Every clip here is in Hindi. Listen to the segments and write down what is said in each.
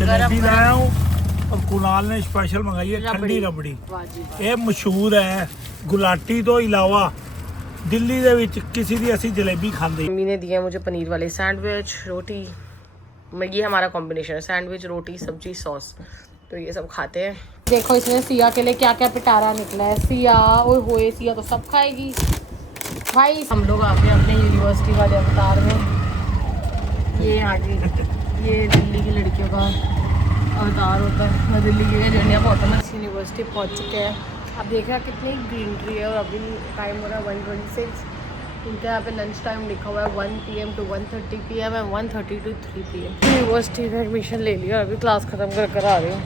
जलेबी लाया हूँ और कुणाल ने स्पेशल मंगाई है ठंडी रबड़ी। ये मशहूर है, गुलाटी तो इलावा दिल्ली दे विच किसी दी ऐसी जलेबी खांदे। मम्मी ने दिया मुझे पनीर वाले सैंडविच, रोटी। ये हमारा कॉम्बिनेशन है, सैंडविच, रोटी, सब्जी, सॉस। तो ये सब खाते हैं। देखो इसमें सिया के लिए क्या क्या पिटारा निकला है। सिया ओए होए, सिया तो सब खाएगी भाई। हम लोग आ गए अपने यूनिवर्सिटी वाले अवतार में। ये आगे ये दिल्ली की लड़कियों का अवतार होता है। मैं दिल्ली की इंडिया ऑटोनॉमस यूनिवर्सिटी पहुंच चुके हैं। अब देखा कितनी ग्रीनरी है। और अभी टाइम हो रहा है 1:26। उनके यहाँ पे लंच टाइम लिखा हुआ है 1 PM to 1:30 PM and 1:30 to 3 PM। University में एडमिशन ले लिया, अभी क्लास खत्म कर आ रही हूँ।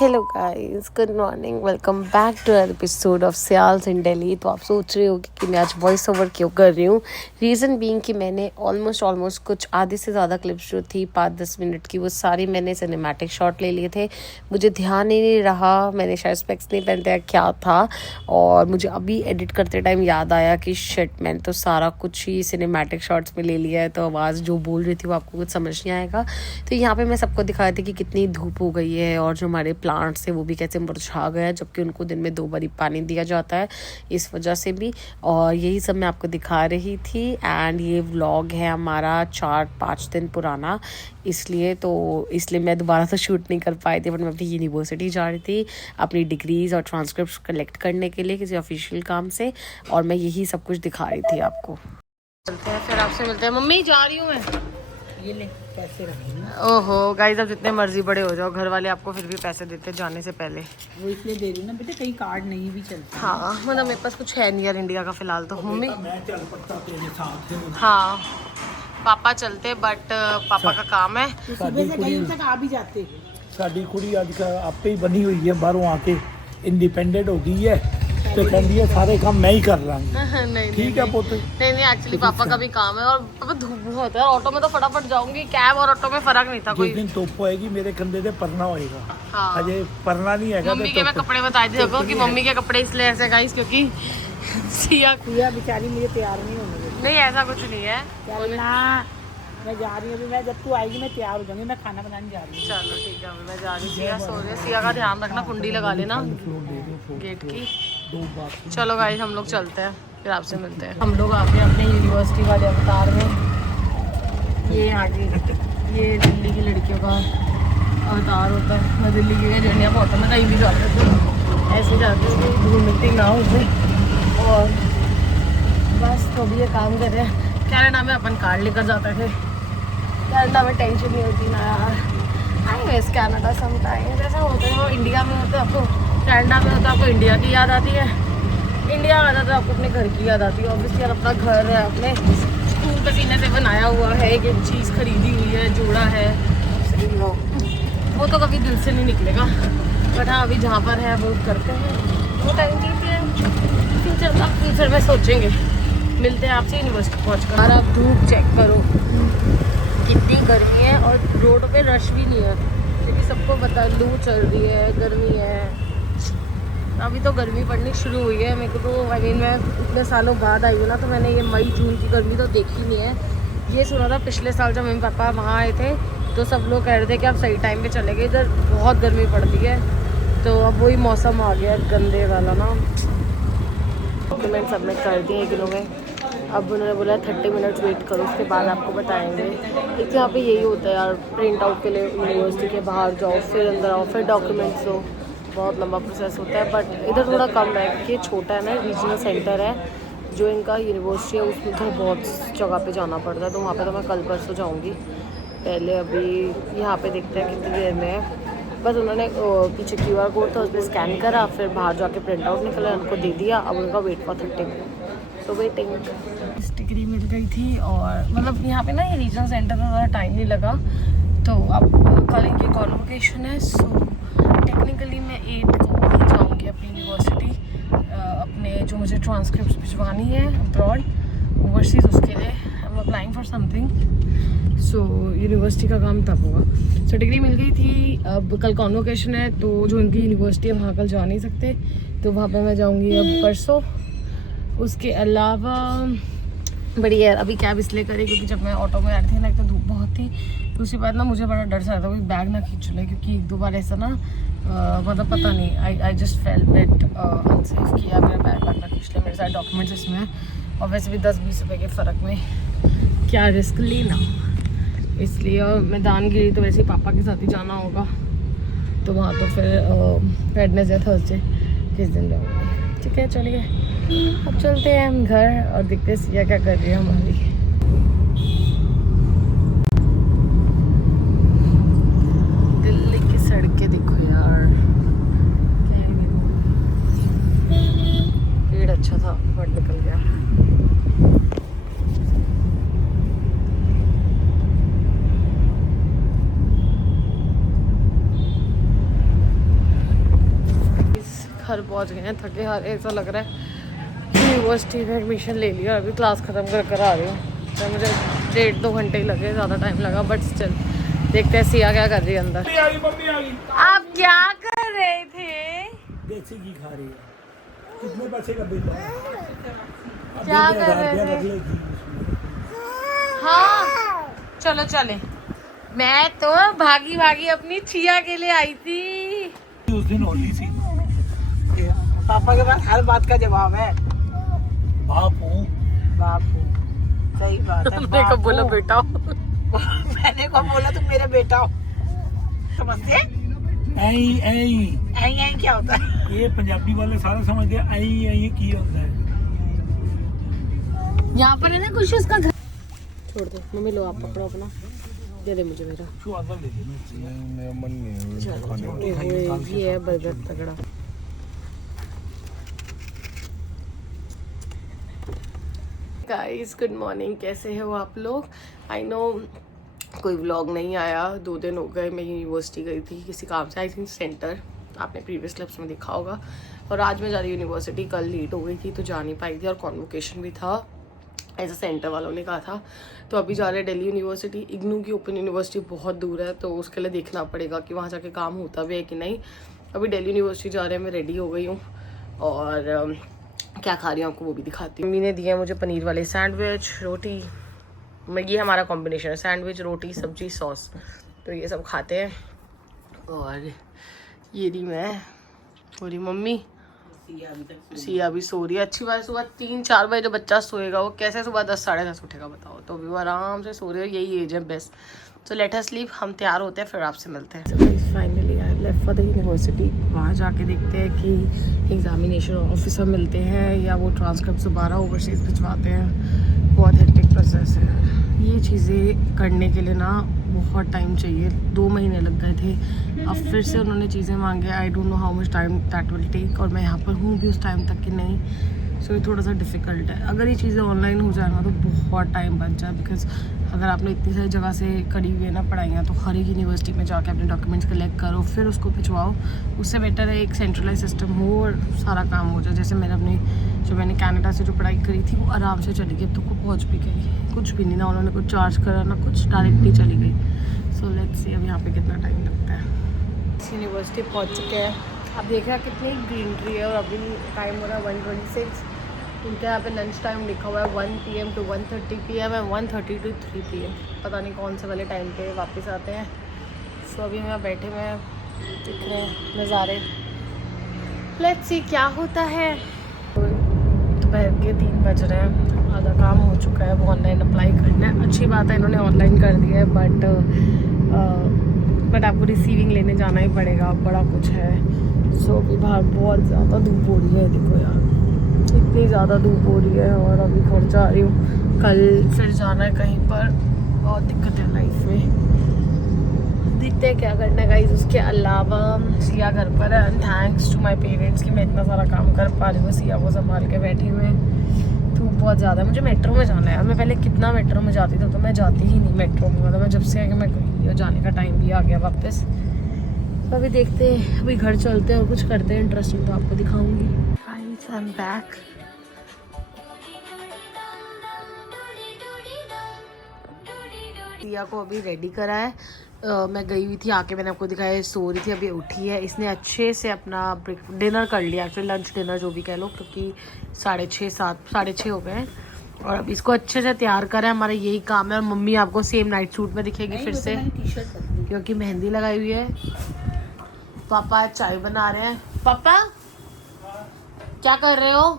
Hello guys, good morning, welcome back to another episode of सियाल्स इन दिल्ली। तो आप सोच रहे होगे कि मैं आज वॉइस ओवर क्यों कर रही हूँ। रीज़न बीइंग कि मैंने ऑलमोस्ट कुछ आधे से ज़्यादा क्लिप्स जो थी 5-10 मिनट की, वो सारी मैंने सिनेमैटिक शॉट ले लिए थे। मुझे ध्यान ही नहीं रहा, मैंने शायद स्पेक्स नहीं पहनते या क्या था। और मुझे अभी एडिट करते टाइम याद आया कि शिट, मैंने तो सारा कुछ ही सिनेमैटिक शॉट्स में ले लिया है। तो आवाज़ जो बोल रही थी वो आपको कुछ समझ नहीं आएगा। तो यहाँ पर मैं सबको दिखा थी कि कितनी धूप हो गई है और जो हमारे प्लांट्स है वो भी कैसे मुरझा गए हैं, जबकि उनको दिन में 2 बार पानी दिया जाता है, इस वजह से भी। और यही सब मैं आपको दिखा रही थी। एंड ये व्लॉग है हमारा 4-5 दिन पुराना, इसलिए मैं दोबारा से शूट नहीं कर पाई थी। बट मैं अपनी यूनिवर्सिटी जा रही थी अपनी डिग्रीज और ट्रांसक्रिप्ट कलेक्ट करने के लिए किसी ऑफिशियल काम से, और मैं यही सब कुछ दिखा रही थी आपको। चलते हैं फिर, आपसे मिलते हैं। मम्मी जा रही हूँ मैं। ये ले पैसे रखें। ओहो गाइस, आप जितने मर्जी बड़े हो जाओ, घर वाले आपको फिर भी पैसे देते जाने से पहले। वो इसलिए दे रही हूँ ना बेटे, कहीं कार्ड नहीं भी चलता। हाँ मतलब मेरे पास कुछ है नहीं यार इंडिया का फिलहाल तो। मम्मी हाँ पापा चलते, बट पापा का काम है। तो सुबह से कहीं तक आ भी जाते। साडी कुड़ी आज आपे ही बनी हुई है, बाहरों आके इंडिपेंडेंट हो गई है, तो कहती है सारे काम मैं ही कर रहा हूँ। नहीं ठीक है पुत्र। नहीं एक्चुअली पापा का भी काम है। और पापा धूप बहुत है, ऑटो में तो फटाफट जाऊंगी, कैब और ऑटो में फर्क नहीं था कोई। जिस दिन धुप होएगी मेरे कंधे पे परना होएगा। हाँ। अजय परना नहीं है। मम्मी के मैं कपड़े बताए थे कि मम्मी के कपड़े इसलिए ऐसे गाइस क्योंकि सिया बेचारी मुझे तैयार नहीं होने देती। नहीं ऐसा कुछ नहीं है। मैं जा रही हूँ, मैं जब तू आएगी मैं तैयार हो जाऊंगी, मैं खाना बनाने जा रही हूँ। चलो ठीक है, मैं जा रही हूँ। सो रही है, सिया का ध्यान रखना, कुंडी लगा लेना गेट की। चलो गाइस हम लोग चलते हैं, फिर आपसे मिलते हैं। हम लोग आ गए अपने यूनिवर्सिटी वाले अवतार में। ये आगे ये दिल्ली की लड़कियों का अवतार होता है। मैं दिल्ली की इंडिया ऑटो में कहीं भी जाते थे, ऐसे जाते थे, धूल मिट्टी ना हो गई। और बस तो भी ये काम कर रहे हैं। कनाडा में अपन कार्ड लेकर जाते थे, कनाडा में टेंशन नहीं होती ना यार। I miss Canada sometimes. ऐसा होता है वो इंडिया में होता है, आपको कनाडा में होता है आपको इंडिया की याद आती है, इंडिया आ जाता है आपको अपने घर की याद आती है। ऑब्वियसली यार अपना घर है, अपने स्कूल पसीने से बनाया हुआ है, एक चीज़ खरीदी हुई है, जोड़ा है, वो तो कभी दिल से नहीं निकलेगा। बट हाँ अभी जहाँ पर है वो करते हैं, वो टाइम कीजिए। फ्यूचर में सोचेंगे। मिलते हैं आपसे यूनिवर्सिटी पहुँचकर। और आप धूप चेक करो कितनी गर्मी है, और रोड पे रश भी नहीं है क्योंकि सबको पता है लू चल रही है, गर्मी है। अभी तो गर्मी पड़नी शुरू हुई है। मेरे को तो मैं इतने सालों बाद आई हूँ ना, तो मैंने ये मई जून की गर्मी तो देखी नहीं है। ये सुना था पिछले साल जब मम्मी पापा वहाँ आए थे तो सब लोग कह रहे थे कि आप सही टाइम पे चले गए, इधर बहुत गर्मी पड़ती है। तो अब वही मौसम आ गया गंदे वाला ना। डॉक्यूमेंट सबमिट कर दिए एक में। अब उन्होंने बोला 30 मिनट्स वेट करो, उसके बाद आपको बताएंगे। एक यहाँ पे यही होता है यार, प्रिंट आउट के लिए यूनिवर्सिटी के बाहर जाओ, फिर अंदर आओ, फिर डॉक्यूमेंट्स दो, बहुत लंबा प्रोसेस होता है। बट इधर थोड़ा कम है क्योंकि ये छोटा है ना, रीजनल सेंटर है जो इनका यूनिवर्सिटी है, उसमें तो बहुत जगह पे जाना पड़ता है। तो वहाँ पे तो मैं कल परसों जाऊँगी। पहले अभी यहाँ पे देखते हैं कितनी देर में है। बस उन्होंने पीछे QR कोड था, उस पर स्कैन करा, फिर बाहर जाके प्रिंट आउट निकला, उनको दे दिया। अब उनका वेट फॉर 30 मिनट, तो वेटिंग। डिग्री मिल गई थी, और मतलब यहाँ पे ना ये रीजनल सेंटर में ज़्यादा टाइम नहीं लगा। तो अब कल इनकी कॉन्वोकेशन है। सो टेक्निकली मैं 8 को ही जाऊँगी अपनी यूनिवर्सिटी, अपने जो मुझे ट्रांसक्रिप्ट भिजवानी है अब्रॉड ओवरसीज, उसके लिए I am applying for something. So university का काम तब होगा। सो डिग्री मिल गई थी, अब कल कॉन्वोकेशन है, तो जो इनकी यूनिवर्सिटी है वहाँ कल जा नहीं सकते, तो वहाँ पे मैं जाऊँगी अब परसों। उसके अलावा बड़ी यार अभी कैब इसलिए करी क्योंकि जब मैं ऑटो में आ रही थी ना, एक तो धूप बहुत थी, दूसरी बात ना मुझे बड़ा डर सा था कोई बैग ना खींच ले, क्योंकि एक दो बार ऐसा ना मतलब पता नहीं I just fell bet unsafe किया, मेरा बैग ना खींच ले, मेरे सारे डॉक्यूमेंट्स इसमें, और वैसे भी 10-20 रुपये के फ़र्क में क्या रिस्क लेना, इसलिए। और मैं दानगिरी तो वैसे ही पापा के साथ ही जाना होगा, तो वहाँ तो फिर वेडनेसडे या थर्सडे किस दिन जाऊँगी। ठीक है चलिए अब चलते हैं हम घर और देखते हैं सिया क्या कर रही है हमारी। दिल्ली की सड़कें देखो यार, पेड़ अच्छा था बट निकल गया। घर पहुंच गए हैं थके हारे, ऐसा लग रहा है यूनिवर्सिटी में एडमिशन ले लिया, अभी क्लास ख़त्म कर आ रही हूँ, तो मुझे 1.5-2 घंटे ही लगे, ज़्यादा टाइम लगा, बट स्टिल देखते हैं सिया क्या कर रही है अंदर। आप क्या कर रहे थे? देसी घी खा रही है। कितने पैसे का बिल है? क्या कर रहे थे? हाँ चलो चले। मैं तो भागी भागी अपनी छिया के लिए आई थी। उस दिन होली थी। पापा के पास हर बात का जवाब है। बापू बापू सही बात है। मैंने कब बोला बेटा? मैंने कब बोला तुम मेरे बेटा हो? समझते? ऐ ऐ क्या होता है? ये पंजाबी वाले सारा समझते हैं ऐ की होता है। यहाँ पर है ना कुछ उसका घर। छोड़ दो मम्मी, लो आप पकड़ो अपना, दे दे मुझे मेरा। ये है बर्गर तगड़ा। गाइस गुड मॉर्निंग, कैसे हो आप लोग? आई नो कोई व्लॉग नहीं आया, 2 दिन हो गए। मैं यूनिवर्सिटी गई थी किसी काम से, आई थिंक सेंटर, आपने प्रीवियस क्लिप्स में देखा होगा। और आज मैं जा रही यूनिवर्सिटी, कल लेट हो गई थी तो जा नहीं पाई थी, और कॉन्वोकेशन भी था, ऐसा सेंटर वालों ने कहा था। तो अभी जा रहे हैं दिल्ली यूनिवर्सिटी। इग्नू की ओपन यूनिवर्सिटी बहुत दूर है, तो उसके लिए देखना पड़ेगा कि वहाँ जाके काम होता भी है कि नहीं। अभी दिल्ली यूनिवर्सिटी जा रहे हैं, मैं रेडी हो गई हूँ, और क्या खा रही हूँ आपको वो भी दिखाती हूँ। मम्मी ने दिया मुझे पनीर वाले सैंडविच, रोटी, ये हमारा कॉम्बिनेशन है, सैंडविच रोटी सब्जी सॉस, तो ये सब खाते हैं। और ये रही मैं, पूरी मम्मी, सिया भी सो रही है। अच्छी बात, सुबह 3-4 बजे जो बच्चा सोएगा वो कैसे सुबह 10-10:30 उठेगा बताओ, तो अभी वो आराम से सो रही है, यही एज है best. So let us sleep, हम तैयार होते हैं फिर आपसे मिलते हैं। Finally I left for the university. वहाँ जाके देखते हैं कि एग्जामिनेशन ऑफिसर मिलते हैं या वो ट्रांसक्रिप्ट दोबारा ओवरसीज भिजवाते हैं। बहुत हेक्टिक प्रोसेस है, ये चीज़ें करने के लिए ना बहुत टाइम चाहिए, 2 महीने लग गए थे। अब फिर से उन्होंने चीज़ें मांगे, I don't know how much time that will take, और मैं यहाँ पर हूँ भी उस टाइम तक कि नहीं, सो ये थोड़ा सा डिफ़िकल्ट है। अगर ये चीज़ें ऑनलाइन हो जाए ना तो बहुत टाइम बच जाए, बिकॉज अगर आपने इतनी सारी जगह से करी हुई है ना पढ़ाइयाँ, तो हर एक यूनिवर्सिटी में जाके अपने डॉक्यूमेंट्स कलेक्ट करो फिर उसको भिजवाओ। उससे बेटर है एक सेंट्रलाइज सिस्टम हो और सारा काम हो जाए। जैसे मैंने कनाडा से जो पढ़ाई करी थी वो आराम से चली गई, अब तो को पहुँच भी गई, कुछ भी नहीं, ना उन्होंने कुछ चार्ज करा ना कुछ, डायरेक्टली चली गई। सो लेट्स सी अब यहाँ पे कितना टाइम लगता है। इस यूनिवर्सिटी पहुँच चुके हैं, अब देखा कितनी ग्रीनरी है, और अभी टाइम हो रहा है 1:26। उनके यहाँ पे लंच टाइम लिखा हुआ है 1 PM to 1:30 PM and 1:30 to 3 PM, पता नहीं कौन से वाले टाइम पे वापस आते हैं। सो अभी मैं बैठे हुए दिख रहे हैं नज़ारे, लेट्स सी क्या होता है। दोपहर के 3 बज रहे हैं, आधा काम हो चुका है, वो ऑनलाइन अप्लाई करना है। अच्छी बात है इन्होंने ऑनलाइन कर दिया है, बट आपको रिसीविंग लेने जाना ही पड़ेगा, बड़ा कुछ है। सो अभी बाहर बहुत ज़्यादा धूप हो रही है, देखो यार इतनी ज़्यादा धूप हो रही है, और अभी घर जा रही हूँ, कल फिर जाना है कहीं पर, बहुत दिक्कत है लाइफ में, देखते हैं क्या करना है गाइस। उसके अलावा सिया घर पर है, and thanks to my parents कि मैं इतना सारा काम कर पा रही हूँ, सिया को संभाल के बैठी हुई। धूप बहुत ज़्यादा है, मुझे मेट्रो में जाना है। मैं पहले कितना मेट्रो में जाती थी, तो मैं जाती ही नहीं मेट्रो में, मतलब मैं जब से मैं कहीं जाने का टाइम भी आ गया वापस। तो अभी देखते हैं, अभी घर चलते हैं और कुछ करते हैं इंटरेस्टिंग, तो आपको दिखाऊंगी। I am back. सिया को अभी रेडी करा है, मैं गई हुई थी, आके मैंने आपको दिखाया, सो रही थी, अभी उठी है। इसने अच्छे से अपना डिनर कर लिया, एक्चुअली लंच डिनर जो भी कह लो, क्योंकि 6:30 7 6:30 हो गए हैं। और अब इसको अच्छे से तैयार करें, हमारा यही काम है। और मम्मी आपको सेम नाइट सूट में दिखेगी फिर से, क्योंकि मेहंदी लगाई हुई है। पापा चाय बना रहे हैं। पापा क्या कर रहे हो?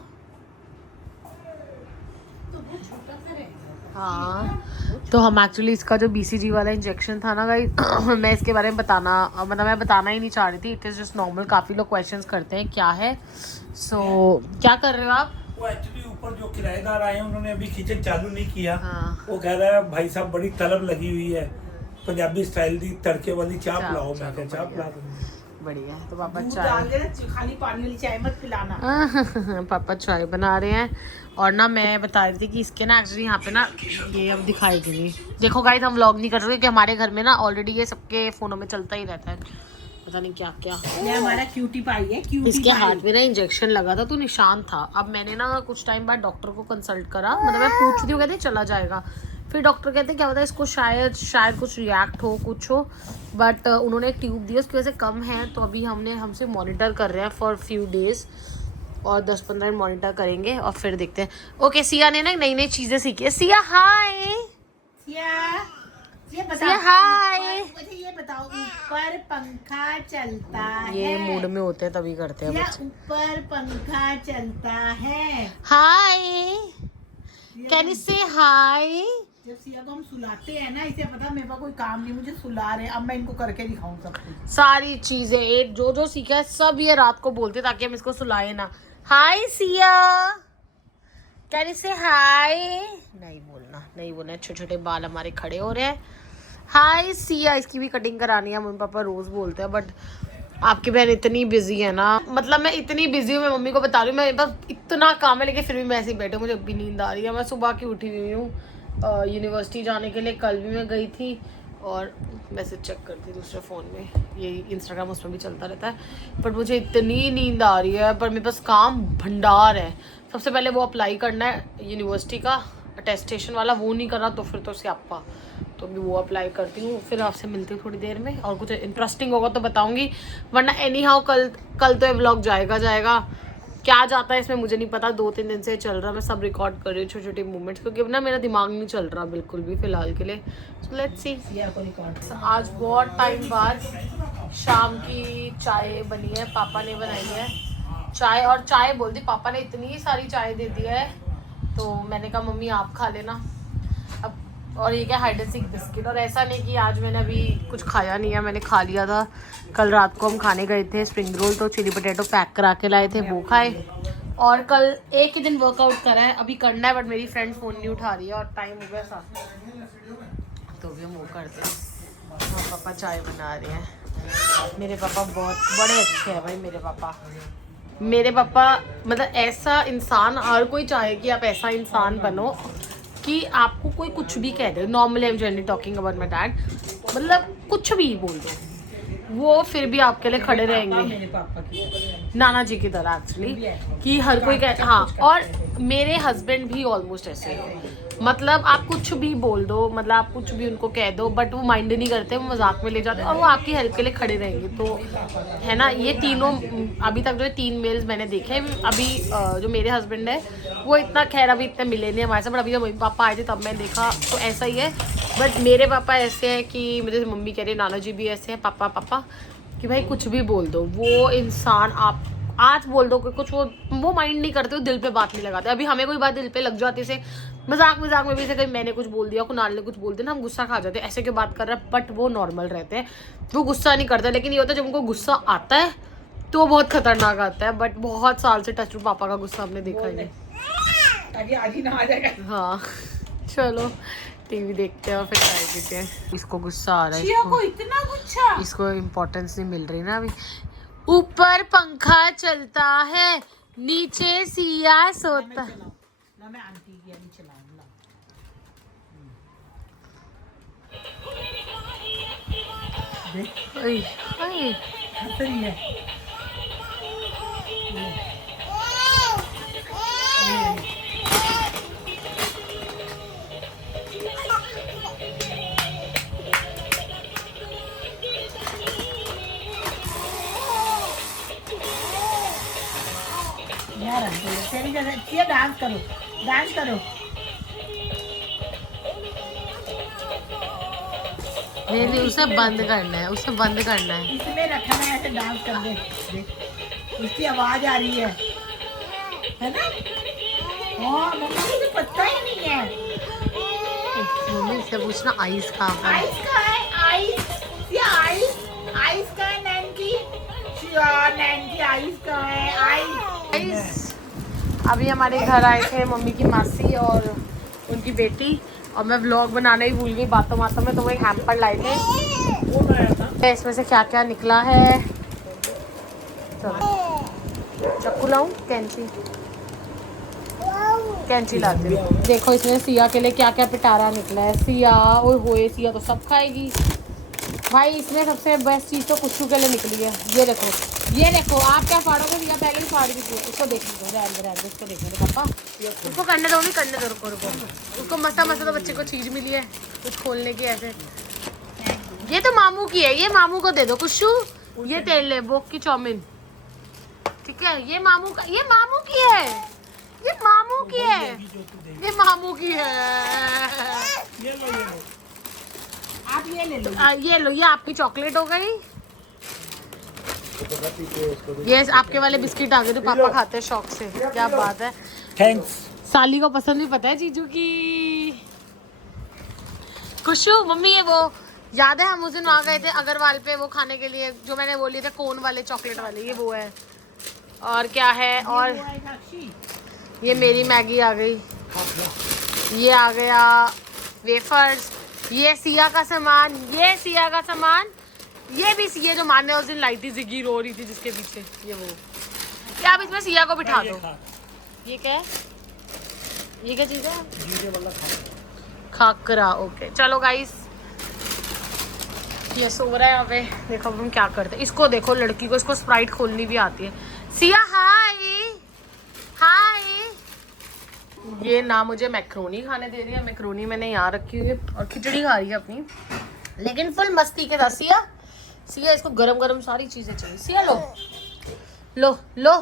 हाँ, तो हम एक्चुअली इसका जो BCG वाला इंजेक्शन था ना गाइस मैं इसके बारे में मैं बताना ही नहीं चाह रही थी। इट इज़ जस्ट नॉर्मल, काफ़ी लोग क्वेश्चंस करते हैं क्या है। क्या कर रहे हो आप? वो एक्चुअली ऊपर जो किराएदार आए हैं उन्होंने अभी किचन चालू नहीं किया। हाँ। वो कह रहा है भाई साहब बड़ी तलब लगी हुई है, पंजाबी स्टाइल दी तड़के वाली चाप लाओ। मैं क्या चाप ला दूंगी। बढ़िया है। तो पापा दूध चाय डाल देना, खाली पानी वाली चाय मत पिलाना। पापा चाय बना रहे हैं। और ना मैं बता रही थी कि इसके ना एक्चुअली यहाँ पे ना ये अब दिखाएगी नहीं। देखो गाइस, हम व्लॉग नहीं कर रहे क्योंकि हमारे घर में ना ऑलरेडी ये सबके फोनों में चलता ही रहता है, पता नहीं क्या क्या। ये हमारा क्यूटी पाई है, क्यूटी इसके पाई। हाथ में ना इंजेक्शन लगा था तो निशान था। अब मैंने ना कुछ टाइम बाद डॉक्टर को कंसल्ट करा, मतलब मैं पूछ रही हूँ, कहते चला जाएगा। फिर डॉक्टर कहते क्या होता है इसको, शायद कुछ रिएक्ट हो, कुछ हो। बट उन्होंने एक ट्यूब दी, उसकी वजह से कम है। तो अभी हमसे मॉनिटर कर रहे हैं फॉर फ्यू डेज, और 10-15 दिन मॉनिटर करेंगे और फिर देखते हैं। ओके, सिया ने ना नई नई चीज़ें सीखी है। सिया हाय। ये सिया हाय। मुझे ये बताओ, ऊपर पंखा चलता है, ये मूड में होते हैं तभी करते हैं या बच्चे। ऊपर पंखा चलता है? हाय, कैन यू से हाय? जब सिया को हम सुलाते हैं ना, इसे पता मेरे पास कोई काम नहीं, मुझे सुला रहे। अब मैं इनको करके दिखाऊं सब कुछ। सारी चीजें जो सीखा है सब ये रात को बोलते ताकि हम इसको सुलाए ना। हाय सिया, कैन यू से हाय? नहीं बोलना। छोटे छोटे बाल हमारे खड़े हो रहे हैं। हाय सिया, इसकी भी कटिंग करानी है। मम्मी पापा रोज बोलते हैं, बट आपकी बहन इतनी बिजी है ना, मतलब मैं इतनी बिजी हूँ, मैं मम्मी को बता रही हूँ मैं बस इतना काम है, लेकिन फिर भी मैं ऐसे ही बैठे, मुझे अभी नींद आ रही है। मैं सुबह की उठी हुई हूँ यूनिवर्सिटी जाने के लिए। कल भी मैं गई थी और मैसेज चेक करती दूसरे फ़ोन में, ये इंस्टाग्राम उसमें भी चलता रहता है। पर मुझे इतनी नींद आ रही है, पर मेरे पास काम भंडार है। सबसे पहले वो अप्लाई करना है यूनिवर्सिटी का अटेस्टेशन वाला, वो नहीं करा तो फिर तो स्यापा। तो अभी वो अप्लाई करती हूँ, फिर आपसे मिलती हूँ थोड़ी देर में। और कुछ इंटरेस्टिंग होगा तो बताऊँगी, वरना एनी हाउ कल तो ये व्लॉग जाएगा। क्या जाता है इसमें मुझे नहीं पता, 2-3 दिन से चल रहा, मैं सब रिकॉर्ड कर रही हूँ छोटे छोटे मूवमेंट्स, क्योंकि ना मेरा दिमाग नहीं चल रहा बिल्कुल भी फिलहाल के लिए। So let's see. आज बहुत टाइम बाद शाम की चाय बनी है, पापा ने बनाई है चाय। और चाय बोल दी, पापा ने इतनी सारी चाय दे दी है, तो मैंने कहा मम्मी आप खा लेना अब। और ये क्या, हाइड एंड सीक बिस्किट। और ऐसा नहीं कि आज मैंने अभी कुछ खाया नहीं है, मैंने खा लिया था। कल रात को हम खाने गए थे स्प्रिंग रोल, तो चिली पोटैटो पैक करा के लाए थे, वो खाए। और कल एक ही दिन वर्कआउट करा है, अभी करना है, बट मेरी फ्रेंड फ़ोन नहीं उठा रही है और टाइम हो गया 7, तो भी हम वो करते हैं। हाँ, पापा चाय बना रहे हैं। मेरे पापा बहुत बड़े अच्छे हैं भाई। मेरे पापा मतलब ऐसा इंसान, हर कोई चाहे कि आप ऐसा इंसान बनो कि आपको कोई कुछ भी कह दे। Normally I am generally talking about my dad, मतलब कुछ भी बोल दो वो फिर भी आपके लिए खड़े रहेंगे। मेरे पापा की नाना जी की तरह एक्चुअली, कि हर कोई कहता हाँ। और मेरे हस्बैंड भी ऑलमोस्ट ऐसे हैं, मतलब आप कुछ भी बोल दो, मतलब आप कुछ भी उनको कह दो, बट वो माइंड नहीं करते, वो मजाक में ले जाते हैं और वो आपकी हेल्प के लिए खड़े रहेंगे। तो है ना, ये तीनों अभी तक जो 3 मेल्स मैंने देखे हैं। अभी जो मेरे हस्बैंड है वो इतना खैर अभी इतने मिले नहीं हमारे साथ, बट अभी जब मम्मी पापा आए थे तब मैंने देखा तो ऐसा ही है। बट मेरे पापा ऐसे हैं कि मुझे मम्मी कह रही है, नाना जी भी ऐसे हैं, पापा कि भाई कुछ भी बोल दो, वो इंसान आप आज बोल दो कि कुछ, वो माइंड नहीं करते, वो दिल पे बात नहीं लगाते। अभी हमें कोई बात दिल पे लग जाती है, मजाक में भी से कहीं मैंने कुछ बोल दिया, कुणाल ने कुछ बोल दिया ना, हम गुस्सा खा जाते हैं, ऐसे क्यों बात कर रहा है, बट वो नॉर्मल रहते हैं, वो गुस्सा नहीं करते। लेकिन ये होता है जब उनको गुस्सा आता है तो बहुत खतरनाक आता है। बट बहुत साल से टच पापा का गुस्सा हमने देखा ही नहीं। आज ही ना आ जाएगा। हाँ चलो टीवी देखते हैं और फिर चाय पीते हैं। इसको गुस्सा आ रहा है, सिया को इतना गुस्सा, इसको इम्पोर्टेंस नहीं मिल रही ना अभी। ऊपर पंखा चलता है, नीचे सिया सोता। ना मैं आंटी की अभी चलाऊंगा। ओए, ओए। हंस रही है। यार तेरी जगह सिया डांस करो, डांस करो। नहीं नहीं, उसे बंद करना है, उसे बंद करना है। इसमें रखना है, ऐसे डांस कर दे। देख, उसकी आवाज आ रही है ना? हाँ मम्मी को तो पता ही नहीं है। मम्मी से पूछना आइस कहाँ पर है? आइस का है, आइस। ये आइस, आइस का है नैन की। नैन की आइस का है, आइस। गाइस, अभी हमारे घर आए थे मम्मी की मासी और उनकी बेटी, और मैं व्लॉग बनाना ही भूल गई बातों बातों में। तो वो एक हैम्पर लाए थे, इसमें से क्या क्या निकला है। चक्कू लाऊं? कैंची लाती हूँ। देखो इसमें सिया के लिए क्या क्या पिटारा निकला है। सिया, ओए होए, सिया तो सब खाएगी भाई। इसमें सबसे बेस्ट चीज़ तो कुछू के लिए निकली है। ये देखो, ये देखो। आप क्या फाड़ोगे? सिया पहले ही फाड़ दी थी। उसको देख लो, रहने दो, उसको देखने दो पापा। उसको करने दो, नहीं करने दो, रुको रुको। उसको मसा मसा तो बच्चे को चीज़ मिली है कुछ खोलने की ऐसे। ये तो मामू की है, ये मामू को दे दो कुछू। ये तेल ले, बोक की चाउमीन, ठीक है? ये मामू का, ये मामू की है, ये मामू की है, ये मामू की है। आप ये ले लो। ये लो, ये आपकी चॉकलेट हो गई। ये आपके वाले बिस्किट आ गए जो पापा खाते हैं शौक से। क्या बात है, थैंक्स। साली को पसंद भी पता है जीजू की। खुशू मम्मी, ये वो याद है हम उस दिन आ गए थे अग्रवाल पे वो खाने के लिए, जो मैंने वो लिए थे कोन वाले चॉकलेट वाले, ये वो है। और क्या है, और ये मेरी मैगी आ गई, ये आ गया वेफर्स, ये सिया का सामान, ये सिया का सामान, ये भी सिया जो माने उस दिन लाई थी, जिगी रो रही थी जिसके पीछे, ये वो। क्या आप इसमें सिया को बिठा दो। ये क्या है? ये क्या चीज़ है? खाकरा। ओके चलो गाइस, ये सो रहा है यहाँ पे। देखो अब हम क्या करते हैं। इसको देखो, लड़की को, इसको स्प्राइट खोलनी भी आती है। सिया हाय हाय। ये ना मुझे मैक्रोनी खाने दे रही है, मैक्रोनी मैंने यहाँ रखी हुई है, और खिचड़ी खा रही है अपनी, लेकिन फुल मस्ती के साथ। सिया, सिया इसको गरम गरम सारी चीजें चाहिए। सिया लो लो लो।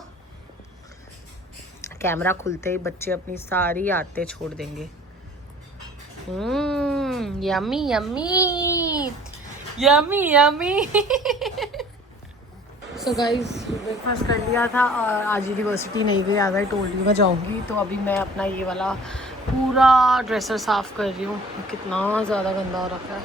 कैमरा खुलते ही बच्चे अपनी सारी आदतें छोड़ देंगे। Yummy yummy yummy yummy. So guys, breakfast कर लिया था और आज यूनिवर्सिटी नहीं गई। आज आई टोल्ड यू मैं जाऊंगी, तो अभी मैं अपना ये वाला पूरा ड्रेसर साफ़ कर रही हूँ। कितना ज़्यादा गंदा हो रखा है,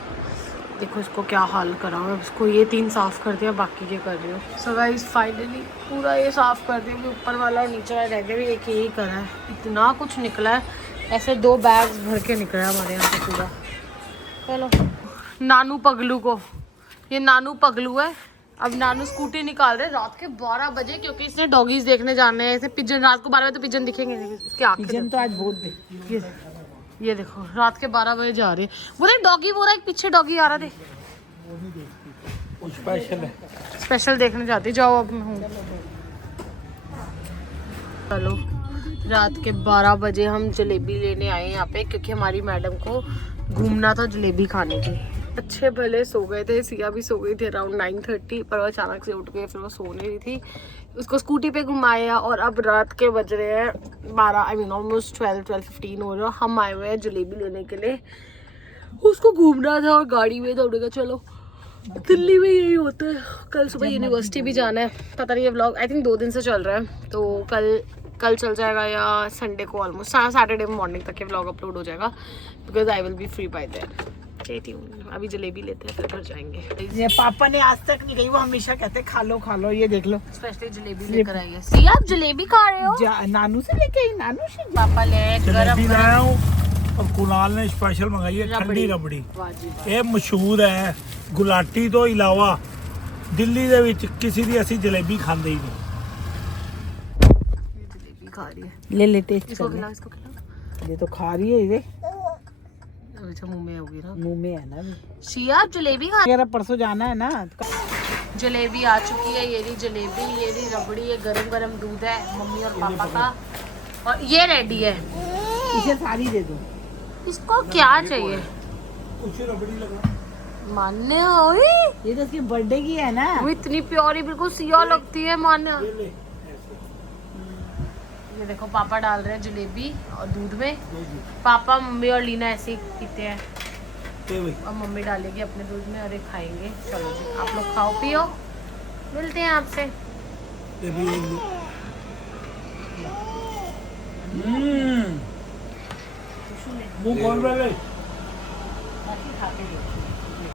देखो इसको क्या हाल करा हूँ। इसको ये 3 साफ़ कर दिया, बाकी के कर रही हूँ। सो गाइस फाइनली पूरा ये साफ़ कर दिया। ऊपर वाला और नीचे वाला रह गया, भी एक यही करा है। इतना कुछ निकला है, ऐसे 2 बैग्स भर के निकला है हमारे यहाँ से पूरा। चलो नानू पगलू को, ये नानू पगलू है। अब नानू स्कूटी निकाल रहे रात के 12 बजे, क्योंकि इसने डॉगीज देखने जाने हैं। ऐसे पिजन, रात को 12 बजे तो पिजन दिखेंगे नहीं, इसके आंखें पिजन तो आज बहुत दे। ये देखो रात के 12 बजे जा रहे हैं। वो देख डॉगी, वो रहा एक पीछे डॉगी आ रहा थे। स्पेशल है, स्पेशल देखने जाती। जाओ अब मैं हूँ। चलो रात के 12 बजे हम जलेबी लेने आए यहाँ पे, क्योंकि हमारी मैडम को घूमना था जलेबी खाने की। अच्छे भले सो गए थे, सिया भी सो गई थी अराउंड 9:30, पर वो अचानक से उठ गई, फिर वो सो नहीं रही थी। उसको स्कूटी पे घुमाया और अब रात के बज रहे हैं 12, आई मीन ऑलमोस्ट 12:15 हो रहा है। हम आए हुए हैं जलेबी लेने के लिए। उसको घूमना था और गाड़ी में दौड़े गया। चलो दिल्ली में यही होता है। कल सुबह यूनिवर्सिटी भी जाना है। पता नहीं ये व्लॉग आई थिंक 2 दिन से चल रहा है, तो कल चल जाएगा या संडे को, ऑलमोस्ट सैटरडे मॉर्निंग तक ये व्लॉग अपलोड हो जाएगा, because I will be free bye there. अभी जलेबी लेते हैं, फिर घर जाएंगे। ये पापा ने आज तक नहीं गई, वो हमेशा कहते खा लो, ये देख लो। स्पेशली जलेबी लेकर आई है। सिया आप जलेबी खा रहे हो? नानू से लेके आई, नानू से। पापा ले जलेबी लाया हूँ और कुणाल ने स्पेशल मंगाई है ठंडी रबड़ी। ये मशहूर है, गुलाटी तो इलावा दिल्ली ਦੇ ਵਿੱਚ किसी ਦੀ ਅਸੀਂ जलेबी खांदे ही नहीं। जलेबी खा रही है, ले ले टेस्ट इसको कर खिला, इसको खिला। ये तो खा रही है, ये अच्छा मुंह में होगी ना, मुंह में है ना। सिया आप जलेबी खा। अगर परसों जाना है ना। जलेबी आ चुकी है, ये रही जलेबी, ये रही रबड़ी, ये गरम गरम दूध है मम्मी और पापा का, और ये रेडी है। इसे सारी दे दो। इसको क्या चाहिए? कुछ रबड़ी लगा मान्य हुई, ये तो उसकी बर्थडे की है ना। वो इतनी प्यारी बिल्कुल सिया लगती है मान्य। ये देखो पापा डाल रहे हैं जलेबी और दूध में। पापा मम्मी और लीना ऐसे ही पीते हैं। ये भाई अब मम्मी डालेगी अपने दूध में और ये खाएंगे। चलो जी आप लोग खाओ पियो, मिलते हैं आपसे। ये भी मुंह खोल रहे बाकी खाते देखिए।